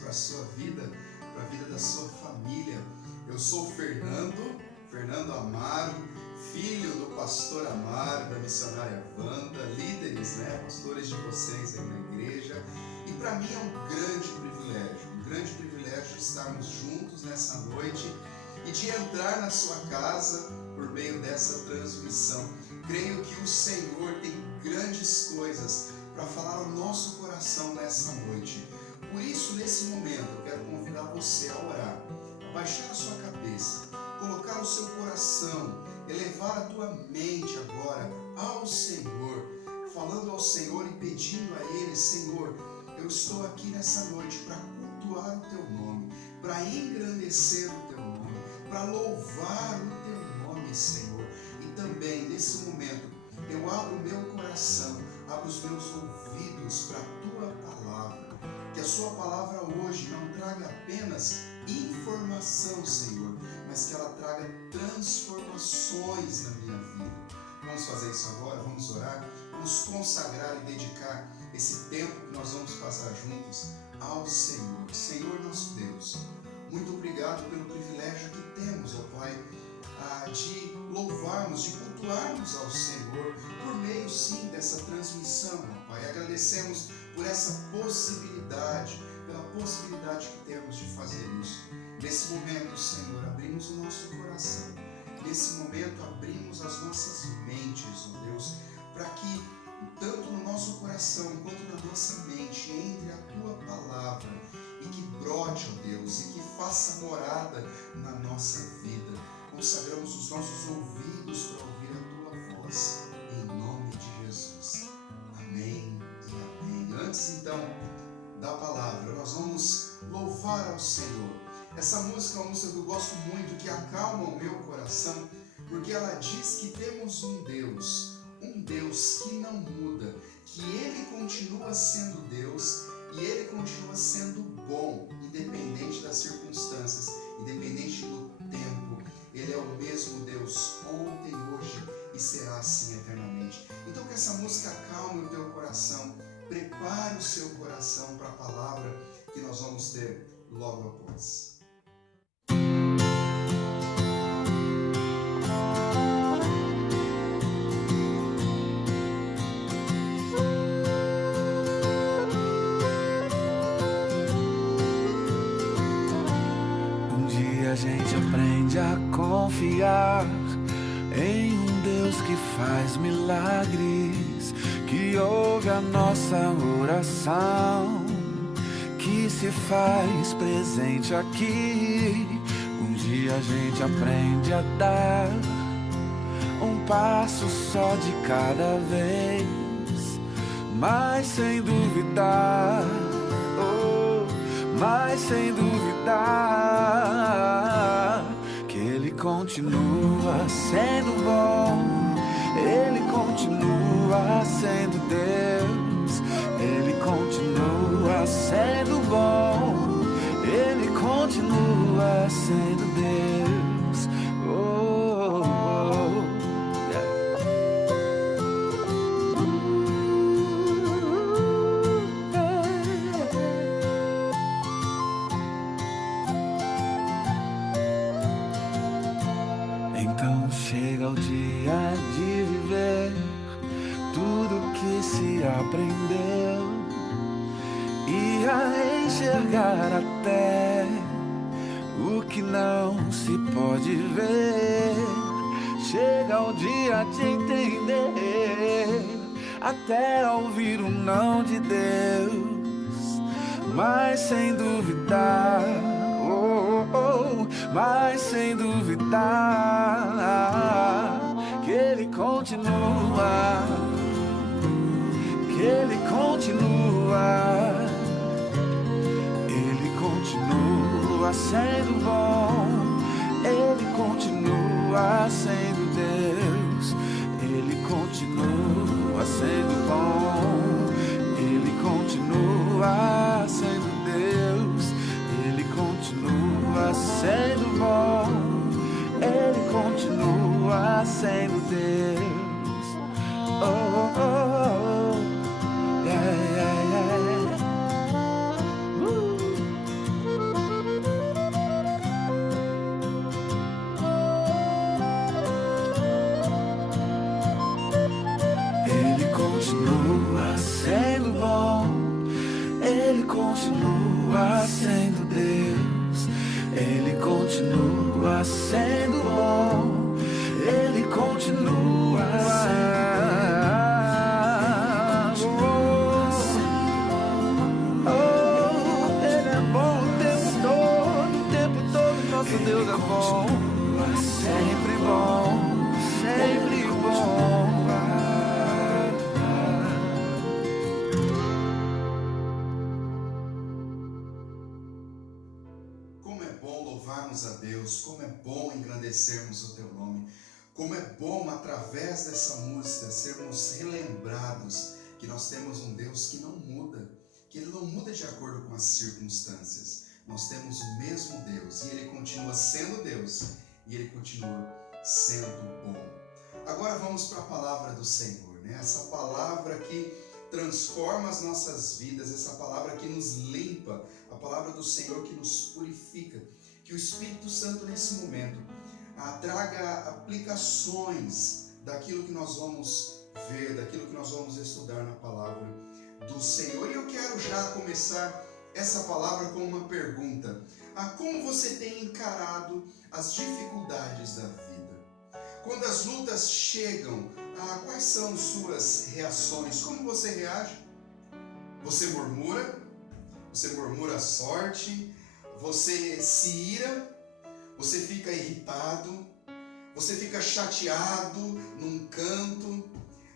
para a sua vida, para a vida da sua família. Eu sou Fernando Amaro, filho do pastor Amaro, da missionária Wanda, líderes, pastores de vocês aí na igreja. E para mim é um grande privilégio estarmos juntos nessa noite e de entrar na sua casa por meio dessa transmissão. Creio que o Senhor tem grandes coisas para falar ao nosso coração nessa noite. Por isso, nesse momento, eu quero convidar você a orar, a baixar a sua cabeça, colocar o seu coração, elevar a tua mente agora ao Senhor, falando ao Senhor e pedindo a Ele: Senhor, eu estou aqui nessa noite para cultuar o Teu nome, para engrandecer o Teu nome, para louvar o Teu nome, Senhor. E também, nesse momento, eu abro o meu coração, abro os meus ouvidos para a Tua palavra. Que a Sua palavra hoje não traga apenas informação, Senhor, mas que ela traga transformações na minha vida. Vamos fazer isso agora, vamos orar, vamos consagrar e dedicar esse tempo que nós vamos passar juntos ao Senhor. Senhor nosso Deus, muito obrigado pelo privilégio que temos, ó Pai, de louvarmos, de cultuarmos ao Senhor por meio, sim, dessa transmissão, ó Pai. Agradecemos por essa possibilidade, pela possibilidade que temos de fazer isso. Nesse momento, Senhor, abrimos o nosso coração. Nesse momento, abrimos as nossas mentes, ó Deus, para que tanto no nosso coração quanto na nossa mente entre a Tua palavra e que brote, ó Deus, e que faça morada na nossa vida. Consagramos os nossos ouvidos para ouvir a Tua voz, em nome de Jesus. Amém e amém. Antes, então, da palavra, nós vamos louvar ao Senhor. Essa música é uma música que eu gosto muito, que acalma o meu coração, porque ela diz que temos um Deus que não muda, que Ele continua sendo Deus e Ele continua sendo bom, independente das circunstâncias, independente do tempo. Ele é o mesmo Deus ontem, hoje e será assim eternamente. Então que essa música acalme o teu coração, prepare o seu coração para a palavra que nós vamos ter logo após. A gente aprende a confiar em um Deus que faz milagres, que ouve a nossa oração, que se faz presente aqui. Um dia a gente aprende a dar um passo só de cada vez, mas sem duvidar, mas sem duvidar que Ele continua sendo bom, Ele continua sendo Deus, Ele continua sendo bom, Ele continua sendo Deus. Oh, oh, yeah. Então chega o dia de viver tudo que se aprendeu e a enxergar até o que não se pode ver. Chega o dia de entender, até ouvir o não de Deus, mas sem duvidar, mas sem duvidar que Ele continua, que Ele continua, Ele continua sendo bom, Ele continua sendo Deus, Ele continua sendo bom, Ele continua sendo Deus, Ele continua sendo bom, Ele continua sendo Deus. Oh, oh, oh, yeah, yeah, yeah. Deus é bom, sempre bom, sempre bom. Como é bom louvarmos a Deus, como é bom engrandecermos o teu nome, como é bom através dessa música sermos relembrados que nós temos um Deus que não muda, que Ele não muda de acordo com as circunstâncias. Nós temos o mesmo Deus e Ele continua sendo Deus e Ele continua sendo bom. Agora vamos para a palavra do Senhor, né? Essa palavra que transforma as nossas vidas, essa palavra que nos limpa, a palavra do Senhor que nos purifica. Que o Espírito Santo nesse momento traga aplicações daquilo que nós vamos ver, daquilo que nós vamos estudar na palavra do Senhor. E eu quero já começar essa palavra com uma pergunta. Como você tem encarado as dificuldades da vida? Quando as lutas chegam, quais são suas reações? Como você reage? Você murmura? Você murmura a sorte? Você se ira? Você fica irritado? Você fica chateado num canto?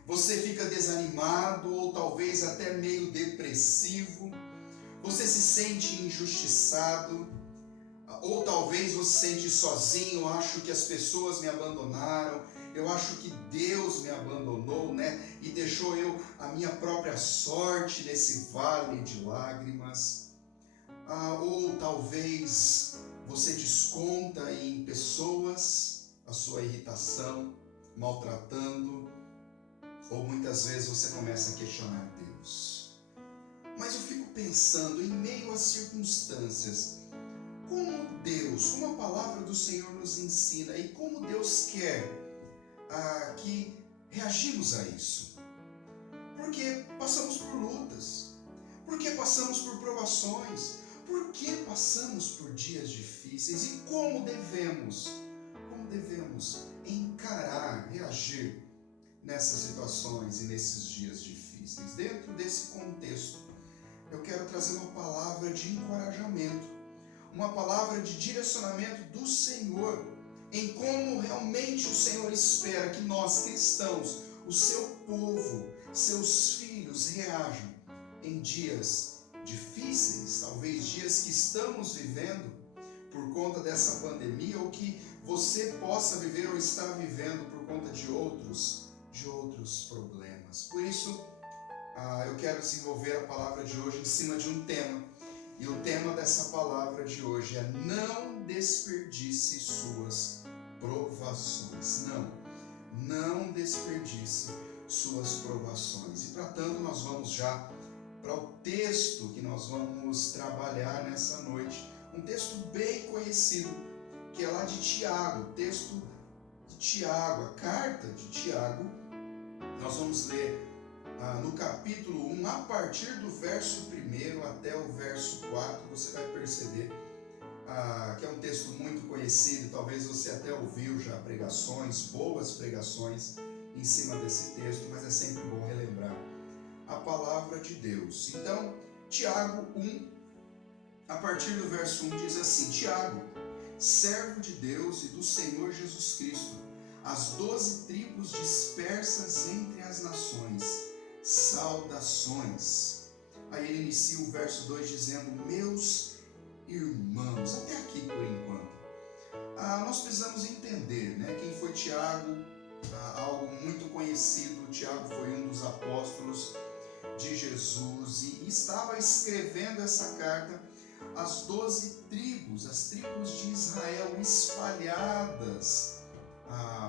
Você fica desanimado ou talvez até meio depressivo? Você se sente injustiçado? Ou talvez você se sente sozinho? Eu acho que as pessoas me abandonaram. Eu acho que Deus me abandonou, né? E deixou eu a minha própria sorte nesse vale de lágrimas. Ou talvez você desconta em pessoas a sua irritação, maltratando, ou muitas vezes você começa a questionar Deus. Mas eu fico pensando, em meio às circunstâncias, como Deus, como a palavra do Senhor nos ensina e como Deus quer que reagimos a isso. Porque passamos por lutas, porque passamos por provações, porque passamos por dias difíceis e como devemos encarar, reagir nessas situações e nesses dias difíceis. Dentro desse contexto, eu quero trazer uma palavra de encorajamento, uma palavra de direcionamento do Senhor, em como realmente o Senhor espera que nós cristãos, o seu povo, seus filhos, reajam em dias difíceis, talvez dias que estamos vivendo por conta dessa pandemia, ou que você possa viver ou está vivendo por conta de outros problemas. Por isso, eu quero desenvolver a palavra de hoje em cima de um tema. E o tema dessa palavra de hoje é: não desperdice suas provações. Não desperdice suas provações. E para tanto, nós vamos já para o texto que nós vamos trabalhar nessa noite. Um texto bem conhecido, que é lá de Tiago, o texto de Tiago, a carta de Tiago. Nós vamos ler no capítulo 1, a partir do verso 1 até o verso 4, você vai perceber que é um texto muito conhecido, talvez você até ouviu já pregações, boas pregações em cima desse texto, mas é sempre bom relembrar a palavra de Deus. Então, Tiago 1, a partir do verso 1 diz assim: Tiago, servo de Deus e do Senhor Jesus Cristo, as 12 tribos dispersas entre as nações, saudações. Aí ele inicia o verso 2 dizendo: meus irmãos. Até aqui por enquanto. Nós precisamos entender, né, quem foi Tiago, algo muito conhecido. Tiago foi um dos apóstolos de Jesus e estava escrevendo essa carta às 12 tribos, as tribos de Israel espalhadas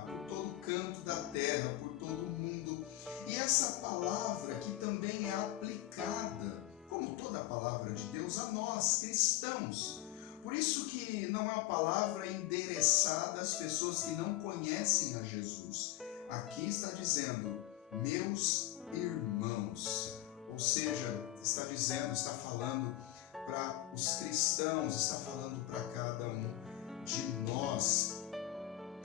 por todo canto da terra, por todo o mundo. E essa palavra que também é aplicada, como toda a palavra de Deus, a nós cristãos. Por isso que não é uma palavra endereçada às pessoas que não conhecem a Jesus. Aqui está dizendo, meus irmãos. Ou seja, está falando para os cristãos, está falando para cada um de nós.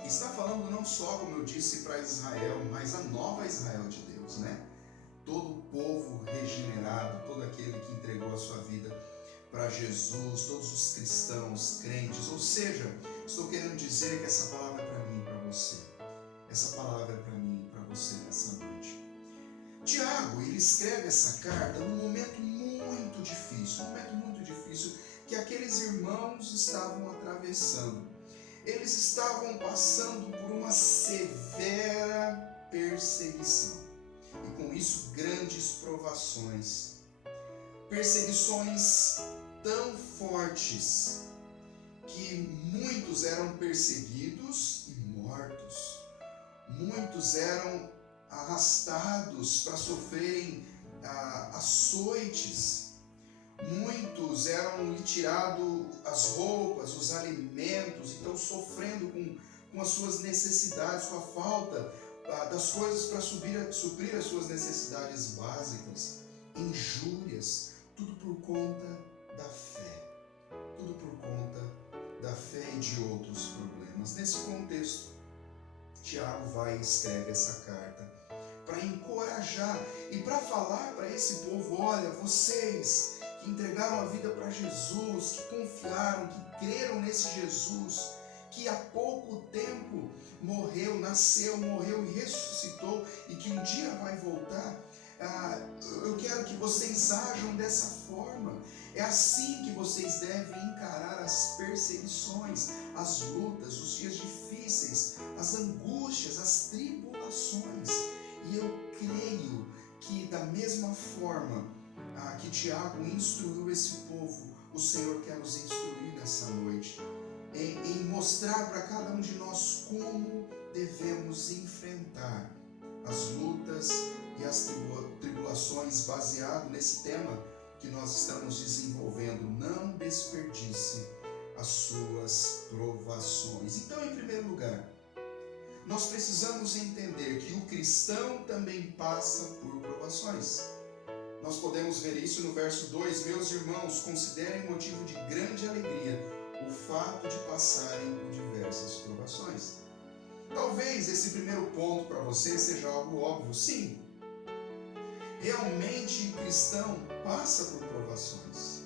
Está falando não só, como eu disse, para Israel, mas a nova Israel de Deus, né? Todo o povo regenerado, todo aquele que entregou a sua vida para Jesus, todos os cristãos, crentes, ou seja, estou querendo dizer é que essa palavra é para mim e para você. Essa palavra é para mim e para você nessa noite. Tiago, ele escreve essa carta num momento muito difícil, que aqueles irmãos estavam atravessando. Eles estavam passando por uma severa perseguição e com isso grandes provações. Perseguições tão fortes que muitos eram perseguidos e mortos. Muitos eram arrastados para sofrerem açoites. Muitos eram lhe tirados as roupas, os alimentos, então sofrendo com as suas necessidades, com a falta das coisas para suprir as suas necessidades básicas. Injúrias, tudo por conta da fé. Tudo por conta da fé e de outros problemas. Nesse contexto, Tiago vai e escreve essa carta para encorajar e para falar para esse povo: olha, vocês que entregaram a vida para Jesus, que confiaram, que creram nesse Jesus, que há pouco tempo nasceu, morreu e ressuscitou e que um dia vai voltar, eu quero que vocês ajam dessa forma. É assim que vocês devem encarar as perseguições, as lutas, os dias difíceis, as angústias, as tribulações. E eu creio que da mesma forma que Tiago instruiu esse povo, o Senhor quer nos instruir nessa noite, em mostrar para cada um de nós como devemos enfrentar as lutas e as tribulações, baseado nesse tema que nós estamos desenvolvendo. Não desperdice as suas provações. Então, em primeiro lugar, nós precisamos entender que o cristão também passa por provações. Nós podemos ver isso no verso 2. Meus irmãos, considerem motivo de grande alegria o fato de passarem por diversas provações. Talvez esse primeiro ponto para você seja algo óbvio. Sim, realmente o cristão passa por provações,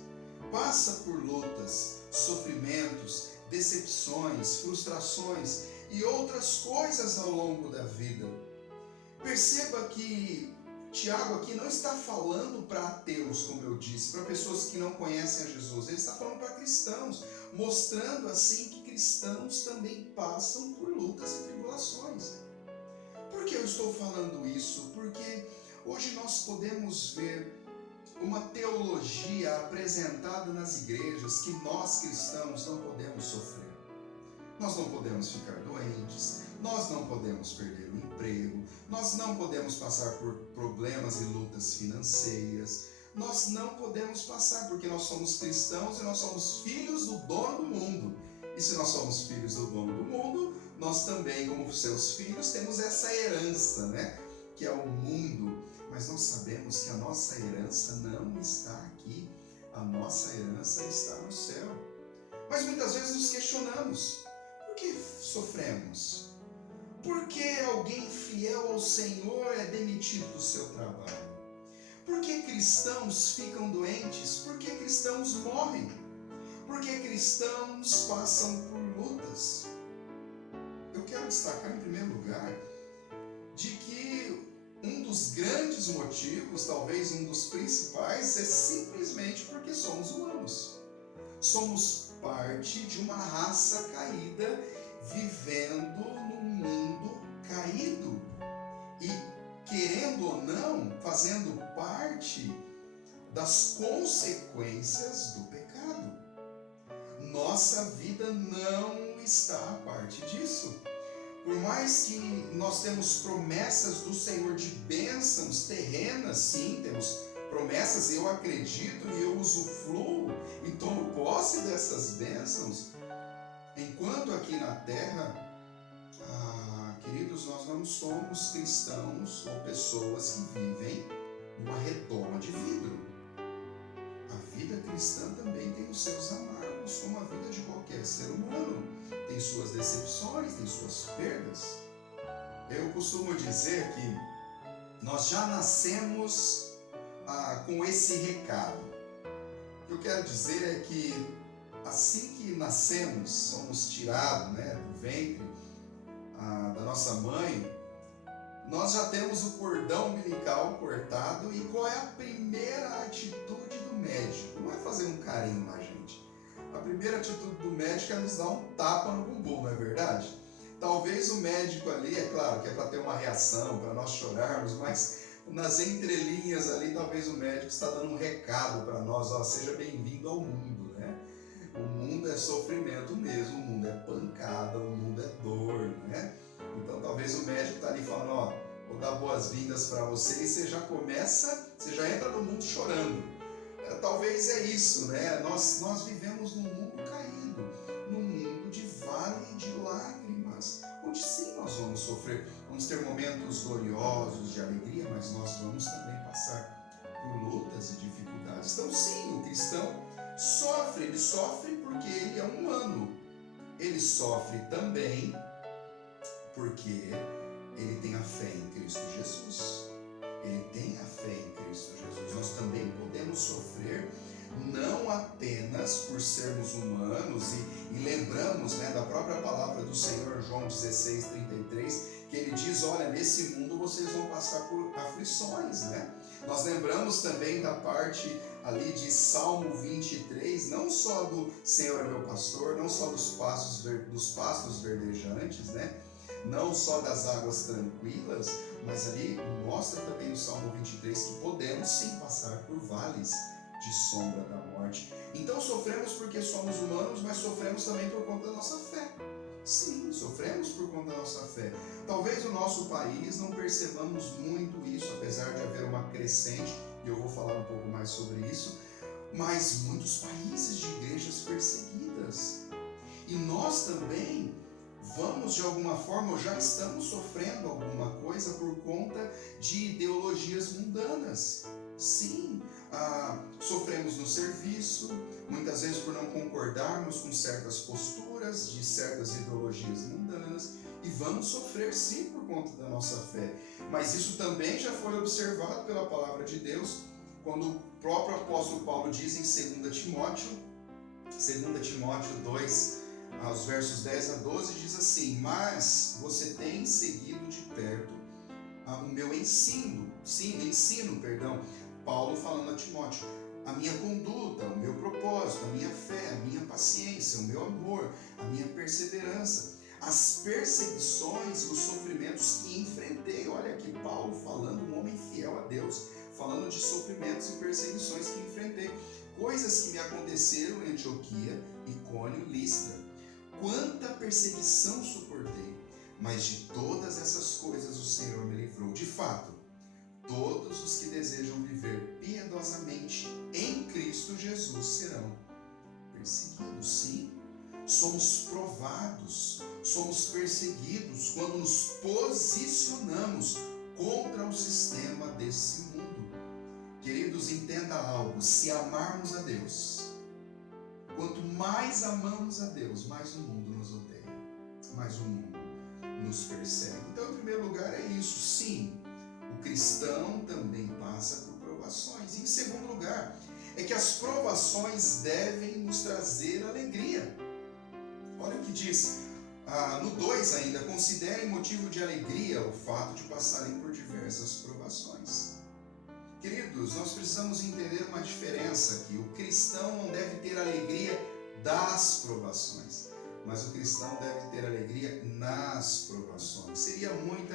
passa por lutas, sofrimentos, decepções, frustrações e outras coisas ao longo da vida. Perceba que Tiago aqui não está falando para ateus, como eu disse, para pessoas que não conhecem a Jesus. Ele está falando para cristãos, mostrando assim que cristãos também passam por lutas e tribulações. Por que eu estou falando isso? Porque hoje nós podemos ver uma teologia apresentada nas igrejas que nós cristãos não podemos sofrer. Nós não podemos ficar doentes, nós não podemos perder o emprego, nós não podemos passar por problemas e lutas financeiras, nós não podemos passar porque nós somos cristãos e nós somos filhos do dono do mundo. E se nós somos filhos do dono do mundo, nós também, como seus filhos, temos essa herança, né? Que é o mundo. Mas nós sabemos que a nossa herança não está aqui, a nossa herança está no céu. Mas muitas vezes nos questionamos: por que sofremos? Por que alguém fiel ao Senhor é demitido do seu trabalho? Por que cristãos ficam doentes? Por que cristãos morrem? Por que cristãos passam por lutas? Eu quero destacar em primeiro lugar de que um dos grandes motivos, talvez um dos principais, é simplesmente porque somos humanos. Somos parte de uma raça caída, vivendo num mundo caído e, querendo ou não, fazendo parte das consequências do pecado. Nossa vida não está a parte disso. Por mais que nós temos promessas do Senhor de bênçãos terrenas, sim, temos promessas, eu acredito e eu usufruo e tomo posse dessas bênçãos, enquanto aqui na terra, queridos, nós não somos cristãos ou pessoas que vivem numa redoma de vidro. A vida cristã também tem os seus amargos, como a vida de qualquer ser humano. Tem suas decepções, tem suas perdas. Eu costumo dizer que nós já nascemos com esse recado. O que eu quero dizer é que assim que nascemos, somos tirados, né, do ventre da nossa mãe, nós já temos o cordão umbilical cortado, e qual é a primeira atitude do médico? Não é fazer um carinho na gente. A primeira atitude do médico é nos dar um tapa no bumbum, não é verdade? Talvez o médico ali, é claro que é para ter uma reação, para nós chorarmos, mas nas entrelinhas ali, talvez o médico está dando um recado para nós, ó, seja bem-vindo ao mundo, né? O mundo é sofrimento mesmo, o mundo é pancada, o mundo é dor, né? Então talvez o médico está ali falando, ó, vou dar boas-vindas para você, e você já começa, você já entra no mundo chorando. Talvez é isso, né? Nós vivemos num mundo caído, num mundo de vale de lágrimas, onde sim nós vamos sofrer, vamos ter momentos gloriosos de alegria, mas nós vamos também passar por lutas e dificuldades. Então sim, o cristão sofre, ele sofre porque ele é humano, ele sofre também porque ele tem a fé em Cristo Jesus. Ele tem a fé em Cristo Jesus. Nós também podemos sofrer não apenas por sermos humanos, e lembramos, né, da própria palavra do Senhor, João 16:33, que ele diz, olha, nesse mundo vocês vão passar por aflições, né? Nós lembramos também da parte ali de Salmo 23, não só do Senhor é meu pastor, não só dos pastos verdejantes, né? Não só das águas tranquilas, mas ali mostra também no Salmo 23 que podemos sim passar por vales de sombra da morte. Então sofremos porque somos humanos, mas sofremos também por conta da nossa fé. Sim, sofremos por conta da nossa fé. Talvez no nosso país não percebamos muito isso, apesar de haver uma crescente, e eu vou falar um pouco mais sobre isso, mas muitos países de igrejas perseguidas. E nós também vamos de alguma forma, ou já estamos sofrendo alguma coisa por conta de ideologias mundanas. Sim, sofremos no serviço, muitas vezes por não concordarmos com certas posturas de certas ideologias mundanas, e vamos sofrer sim por conta da nossa fé. Mas isso também já foi observado pela palavra de Deus, quando o próprio apóstolo Paulo diz em 2 Timóteo 2, aos versos 10 a 12, diz assim, mas você tem seguido de perto o meu ensino, Paulo falando a Timóteo, a minha conduta, o meu propósito, a minha fé, a minha paciência, o meu amor, a minha perseverança, as perseguições e os sofrimentos que enfrentei. Olha aqui Paulo falando, um homem fiel a Deus, falando de sofrimentos e perseguições que enfrentei, coisas que me aconteceram em Antioquia, Icônio, Listra. Quanta perseguição suportei, mas de todas essas coisas o Senhor me livrou. De fato, todos os que desejam viver piedosamente em Cristo Jesus serão perseguidos. Sim, somos provados, somos perseguidos quando nos posicionamos contra o sistema desse mundo. Queridos, entenda algo, se amarmos a Deus, quanto mais amamos a Deus, mais o mundo nos odeia, mais o mundo nos persegue. Então, em primeiro lugar, é isso. Sim, o cristão também passa por provações. E, em segundo lugar, é que as provações devem nos trazer alegria. Olha o que diz no 2 ainda, considerem motivo de alegria o fato de passarem por diversas provações. Queridos, nós precisamos entender uma diferença aqui. O cristão não deve ter alegria das provações, mas o cristão deve ter alegria nas provações. Seria muita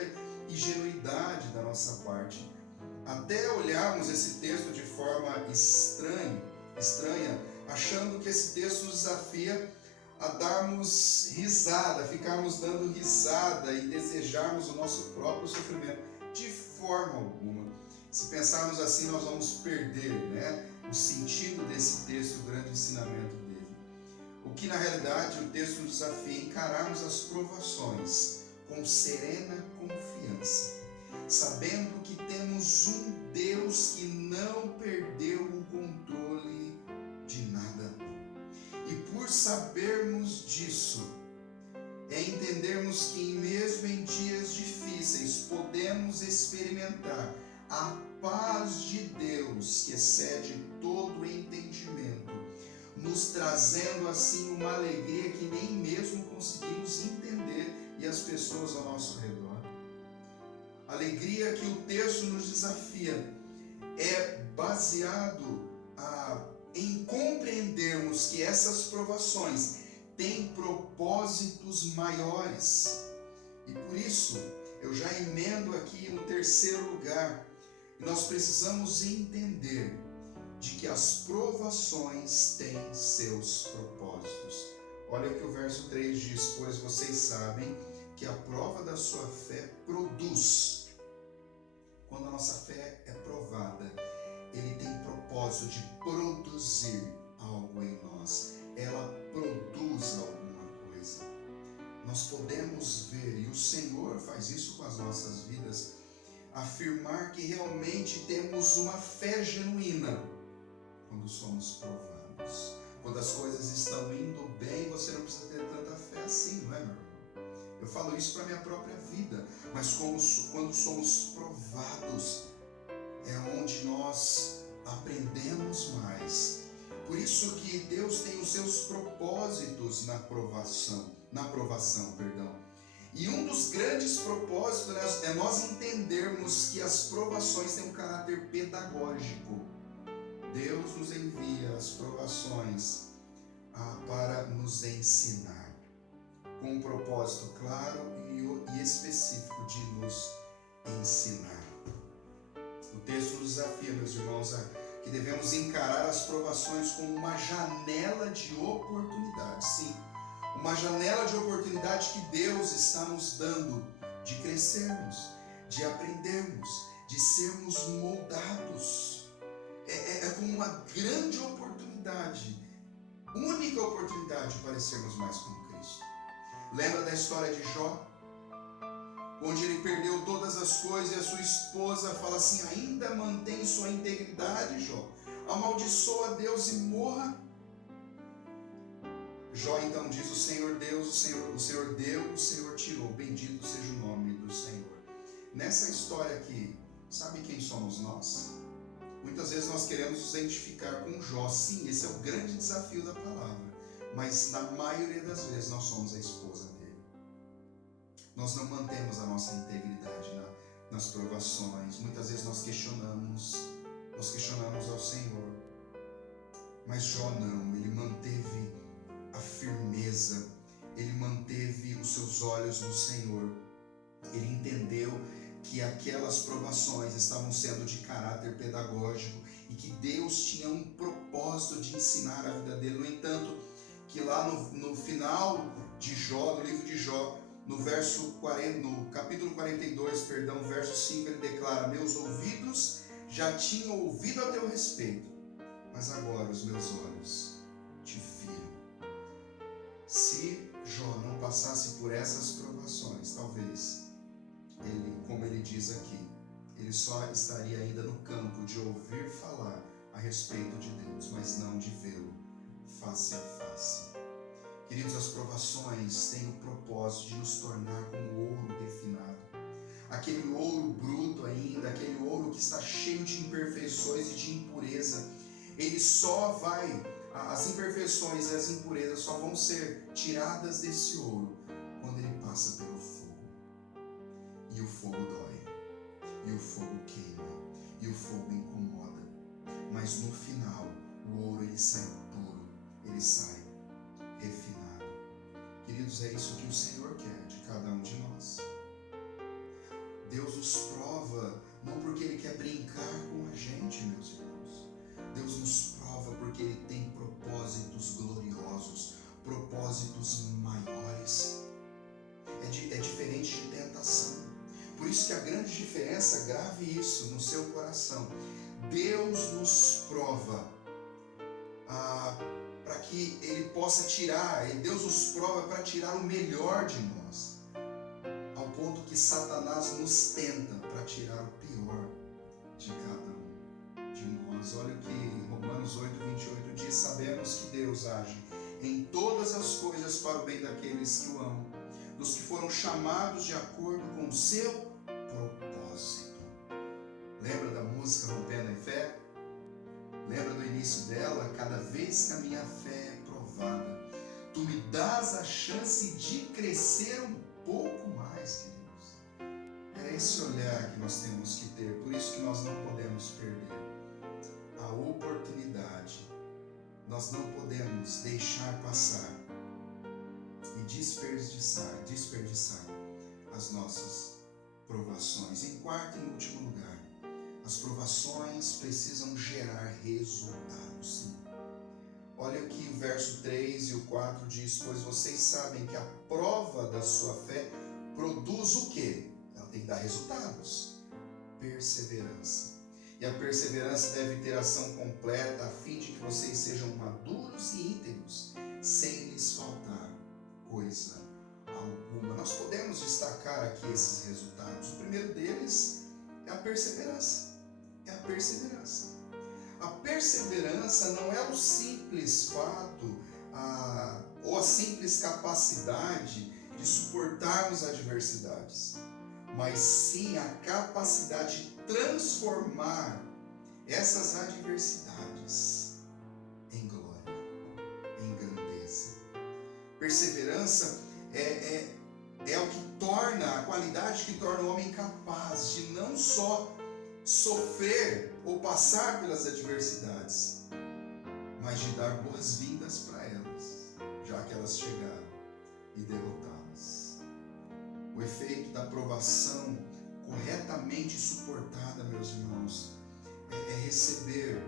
ingenuidade da nossa parte até olharmos esse texto de forma estranha, achando que esse texto nos desafia a darmos risada, ficarmos dando risada e desejarmos o nosso próprio sofrimento. De forma alguma. Se pensarmos assim, nós vamos perder, né, o sentido desse texto, o grande ensinamento dele. O que na realidade o texto nos desafia a encararmos as provações com serena confiança, sabendo que temos um Deus que não perdeu o controle de nada. E por sabermos disso, é entendermos que mesmo em dias difíceis podemos experimentar a paz de Deus que excede todo o entendimento, nos trazendo assim uma alegria que nem mesmo conseguimos entender e as pessoas ao nosso redor. Alegria que o texto nos desafia é baseado em compreendermos que essas provações têm propósitos maiores. E por isso, eu já emendo aqui no terceiro lugar, nós precisamos entender de que as provações têm seus propósitos. Olha o que o verso 3 diz: pois vocês sabem que a prova da sua fé produz. Quando a nossa fé é provada, ele tem propósito de produzir algo em nós. Ela produz alguma coisa. Nós podemos ver, e o Senhor faz isso com as nossas vidas, afirmar que realmente temos uma fé genuína quando somos provados. Quando as coisas estão indo bem, você não precisa ter tanta fé assim, não é, meu irmão? Eu falo isso para a minha própria vida, mas quando somos provados, é onde nós aprendemos mais. Por isso que Deus tem os seus propósitos na provação. E um dos grandes propósitos é nós entendermos que as provações têm um caráter pedagógico. Deus nos envia as provações para nos ensinar, com um propósito claro e específico de nos ensinar. O texto nos desafia, meus irmãos, que devemos encarar as provações como uma janela de oportunidade. Sim, uma janela de oportunidade que Deus está nos dando de crescermos, de aprendermos, de sermos moldados. É como uma grande oportunidade, única oportunidade de parecermos mais com Cristo. Lembra da história de Jó? Onde ele perdeu todas as coisas e a sua esposa fala assim: ainda mantém sua integridade, Jó? Amaldiçoa a Deus e morra. Jó então diz: o Senhor Deus, o Senhor deu, o Senhor tirou, bendito seja o nome do Senhor. Nessa história aqui, sabe quem somos nós? Muitas vezes nós queremos nos identificar com Jó. Sim, esse é o grande desafio da palavra, mas na maioria das vezes nós somos a esposa dele. Nós não mantemos a nossa integridade nas provações. Muitas vezes nós questionamos ao Senhor, mas Jó não, ele manteve a firmeza, ele manteve os seus olhos no Senhor. Ele entendeu que aquelas provações estavam sendo de caráter pedagógico e que Deus tinha um propósito de ensinar a vida dele. No entanto, que lá no final de Jó, no livro de Jó, no capítulo 42, verso 5, ele declara: meus ouvidos já tinham ouvido a teu respeito, mas agora os meus olhos te viram. Se Jó não passasse por essas provações, talvez ele, como ele diz aqui, ele só estaria ainda no campo de ouvir falar a respeito de Deus, mas não de vê-lo face a face. Queridos, as provações têm o propósito de nos tornar como ouro refinado. Aquele ouro bruto ainda, aquele ouro que está cheio de imperfeições e de impureza, as imperfeições e as impurezas só vão ser tiradas desse ouro quando ele passa pelo fogo. E o fogo dói, e o fogo queima, e o fogo incomoda. Mas no final, o ouro ele sai puro, ele sai refinado. Queridos, é isso que o Senhor quer de cada um de nós. Deus nos prova não porque Ele quer brincar com a gente, meus irmãos. Deus nos prova porque Ele tem propósitos gloriosos, propósitos maiores. É diferente de tentação. Por isso que a grande diferença, grave isso no seu coração. Deus nos prova para que Ele possa tirar, Deus nos prova para tirar o melhor de nós, ao ponto que Satanás nos tenta para tirar o pior de cada um de nós. Olha o que Romanos 8:28 diz: sabemos que Deus age em todas as coisas para o bem daqueles que o amam, dos que foram chamados de acordo com o seu propósito. Lembra da música Rompendo em Fé? Lembra do início início dela, cada vez que a minha fé é provada, tu me dás a chance de crescer um pouco mais, queridos. É esse olhar que nós temos que ter, por isso que nós não podemos perder a oportunidade, nós não podemos deixar passar e desperdiçar as nossas provações. Em quarto e último lugar, as provações precisam gerar resultados, sim. Olha aqui o verso 3 e o 4 diz: pois vocês sabem que a prova da sua fé produz o quê? Ela tem que dar resultados. Perseverança. E a perseverança deve ter ação completa, a fim de que vocês sejam maduros e íntegros, sem lhes faltar coisa alguma. Nós podemos destacar aqui esses resultados. O primeiro deles é a perseverança. É a perseverança. A perseverança não é o simples fato ou a simples capacidade de suportarmos adversidades, mas sim a capacidade de transformar essas adversidades em glória, em grandeza. Perseverança é o que torna, a qualidade que torna o homem capaz de não só sofrer ou passar pelas adversidades, mas de dar boas-vindas para elas, já que elas chegaram, e derrotá-las. O efeito da provação corretamente suportada, meus irmãos, é receber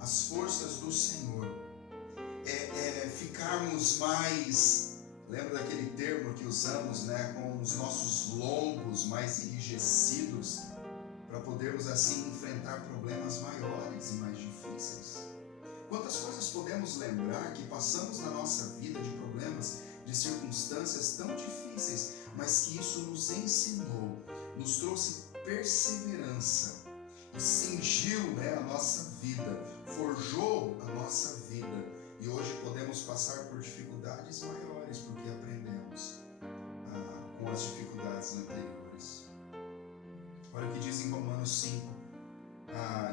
as forças do Senhor, é ficarmos mais, lembra daquele termo que usamos, né, com os nossos lombos mais enrijecidos, para podermos assim enfrentar problemas maiores e mais difíceis. Quantas coisas podemos lembrar que passamos na nossa vida de problemas, de circunstâncias tão difíceis, mas que isso nos ensinou, nos trouxe perseverança e cingiu, né, a nossa vida, forjou a nossa vida, e hoje podemos passar por dificuldades maiores porque aprendemos com as dificuldades anteriores. Olha o que diz em Romanos 5,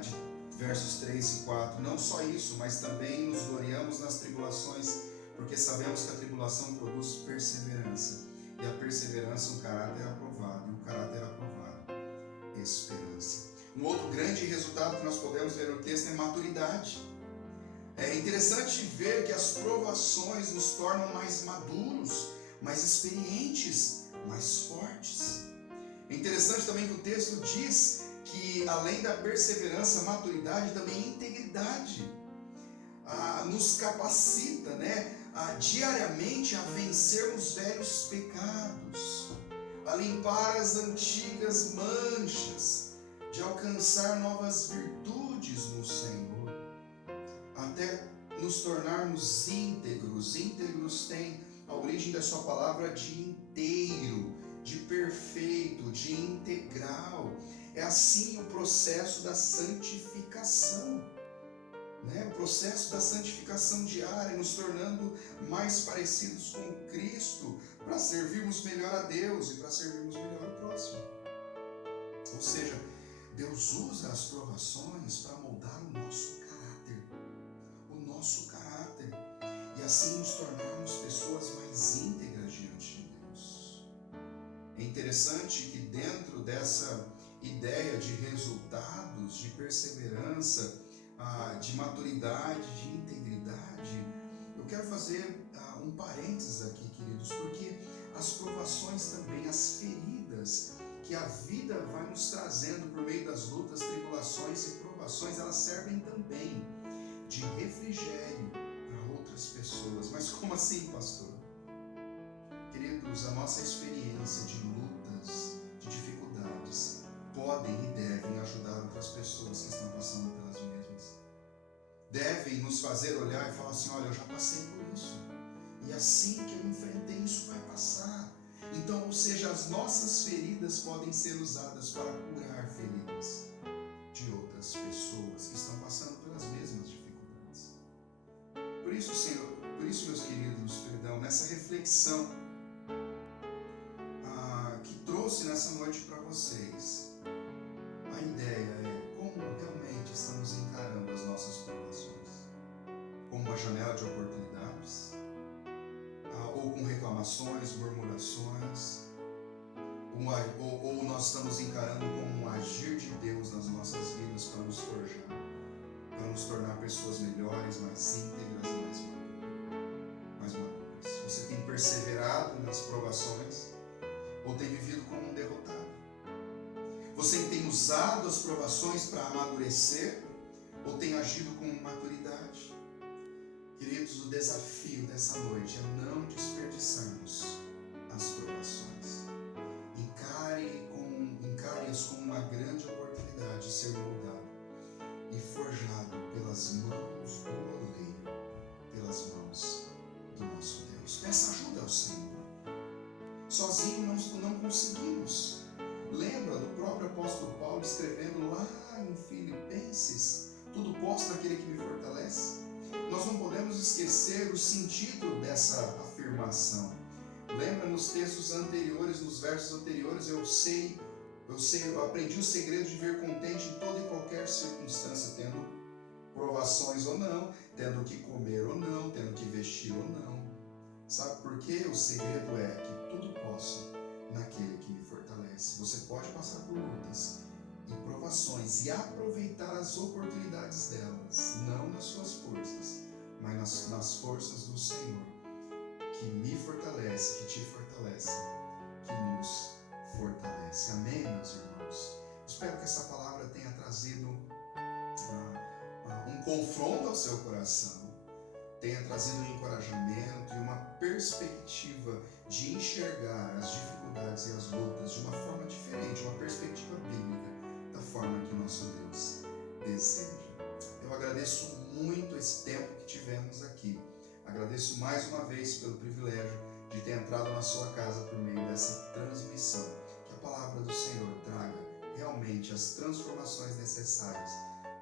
de versos 3 e 4. Não só isso, mas também nos gloriamos nas tribulações, porque sabemos que a tribulação produz perseverança, e a perseverança um caráter aprovado, e o caráter aprovado, esperança. Um outro grande resultado que nós podemos ver no texto é maturidade. É interessante ver que as provações nos tornam mais maduros, mais experientes, mais fortes. É interessante também que o texto diz que além da perseverança, a maturidade também é integridade. Nos capacita, né, diariamente a vencer os velhos pecados, a limpar as antigas manchas, de alcançar novas virtudes no Senhor, até nos tornarmos íntegros. Íntegros tem a origem da sua palavra de inteiro, de perfeito, de integral. É assim o processo da santificação, né? O processo da santificação diária, nos tornando mais parecidos com Cristo, para servirmos melhor a Deus e para servirmos melhor ao próximo. Ou seja, Deus usa as provações para moldar o nosso caráter, e assim nos tornarmos pessoas mais íntegras diante de Deus. É interessante que dentro dessa ideia de resultados, de perseverança, de maturidade, de integridade, eu quero fazer um parênteses aqui, queridos, porque as provações também, as feridas que a vida vai nos trazendo por meio das lutas, tribulações e provações, elas servem também de refrigério para outras pessoas. Mas como assim, pastor? Queridos, a nossa experiência de lutas, de dificuldades, podem e devem ajudar outras pessoas que estão passando pelas mesmas. Devem nos fazer olhar e falar assim: olha, eu já passei por isso, e assim que eu enfrentei, isso vai passar. Então, ou seja, as nossas feridas podem ser usadas para curar feridas de outras pessoas que estão passando pelas mesmas dificuldades. Por isso, Senhor, meus queridos, nessa reflexão que trouxe nessa noite para vocês, a ideia é como realmente estamos encarando as nossas provações. janela de oportunidades, ou com reclamações, murmurações, ou nós estamos encarando como um agir de Deus nas nossas vidas para nos forjar, para nos tornar pessoas melhores, mais íntegras e mais maduras. Você tem perseverado nas provações ou tem vivido como um derrotado? Você tem usado as provações para amadurecer ou tem agido com maturidade? Queridos, o desafio dessa noite é não desperdiçarmos as provações. Encare-as como uma grande oportunidade de ser moldado e forjado pelas mãos do oleiro, pelas mãos do nosso Deus. Peça ajuda ao Senhor. Sozinho não conseguimos. Lembra do próprio apóstolo Paulo escrevendo lá em Filipenses: tudo posso naquele que me fortalece? Nós não podemos esquecer o sentido dessa afirmação. Lembra nos textos anteriores, nos versos anteriores, eu aprendi o segredo de viver contente em toda e qualquer circunstância, tendo provações ou não, tendo que comer ou não, tendo que vestir ou não. Sabe por quê? O segredo é que tudo posso naquele que me fortalece. Você pode passar por lutas e provações e aproveitar as oportunidades delas, não nas suas forças, mas nas forças do Senhor, que me fortalece, que te fortalece, que nos fortalece. Amém, meus irmãos? Espero que essa palavra tenha trazido um confronto ao seu coração, tenha trazido um encorajamento e uma perspectiva de enxergar as dificuldades e as lutas de uma forma diferente, uma perspectiva bíblica, da forma que o nosso Deus deseja. Eu agradeço muito esse tempo que tivemos aqui. Agradeço mais uma vez pelo privilégio de ter entrado na sua casa por meio dessa transmissão. Que a palavra do Senhor traga realmente as transformações necessárias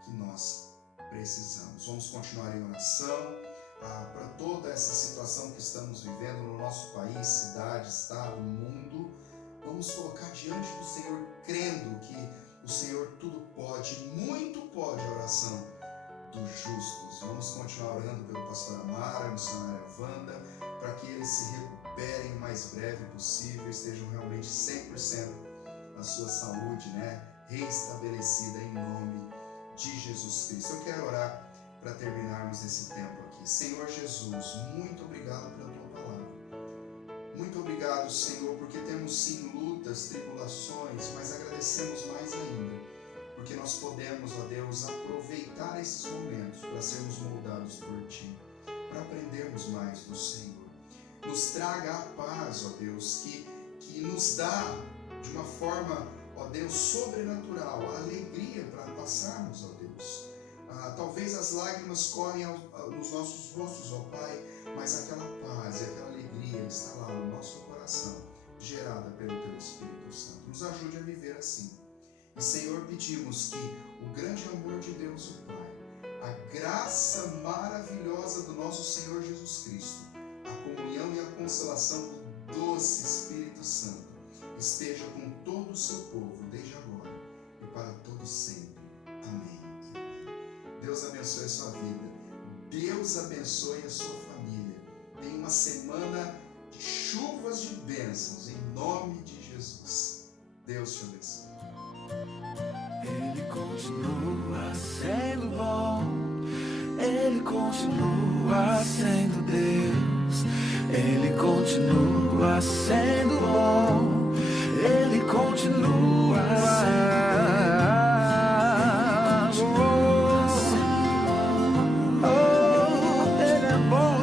que nós precisamos. Vamos continuar em oração para toda essa situação que estamos vivendo no nosso país, cidade, estado, mundo. Vamos colocar diante do Senhor, crendo que o Senhor tudo pode, muito pode a oração dos justos. Vamos continuar orando pelo pastor Amaro, a missionária Wanda, para que eles se recuperem o mais breve possível, estejam realmente 100% a sua saúde, reestabelecida em nome de Jesus Cristo. Eu quero orar para terminarmos esse tempo aqui. Senhor Jesus, muito obrigado pela tua palavra. Muito obrigado, Senhor, porque temos sim lutas, tribulações, mas agradecemos mais ainda, porque nós podemos, ó Deus, aproveitar esses momentos para sermos moldados por Ti, para aprendermos mais do Senhor. Nos traga a paz, ó Deus, que nos dá de uma forma, ó Deus, sobrenatural, a alegria para passarmos, ó Deus. Talvez as lágrimas correm nos nossos rostos, ó Pai, mas aquela paz e aquela alegria está lá no nosso coração, gerada pelo Teu Espírito Santo. Nos ajude a viver assim. E, Senhor, pedimos que o grande amor de Deus, o Pai, a graça maravilhosa do nosso Senhor Jesus Cristo, a comunhão e a consolação do doce Espírito Santo esteja com todo o seu povo, desde agora e para todo sempre. Amém. Deus abençoe a sua vida. Deus abençoe a sua família. Tenha uma semana de chuvas de bênçãos, em nome de Jesus. Deus te abençoe. Ele continua sendo bom, Ele continua sendo Deus, Ele continua sendo bom, Ele continua sendo Ele é bom o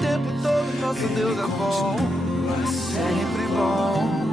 tempo todo, nosso Deus é bom, sempre bom.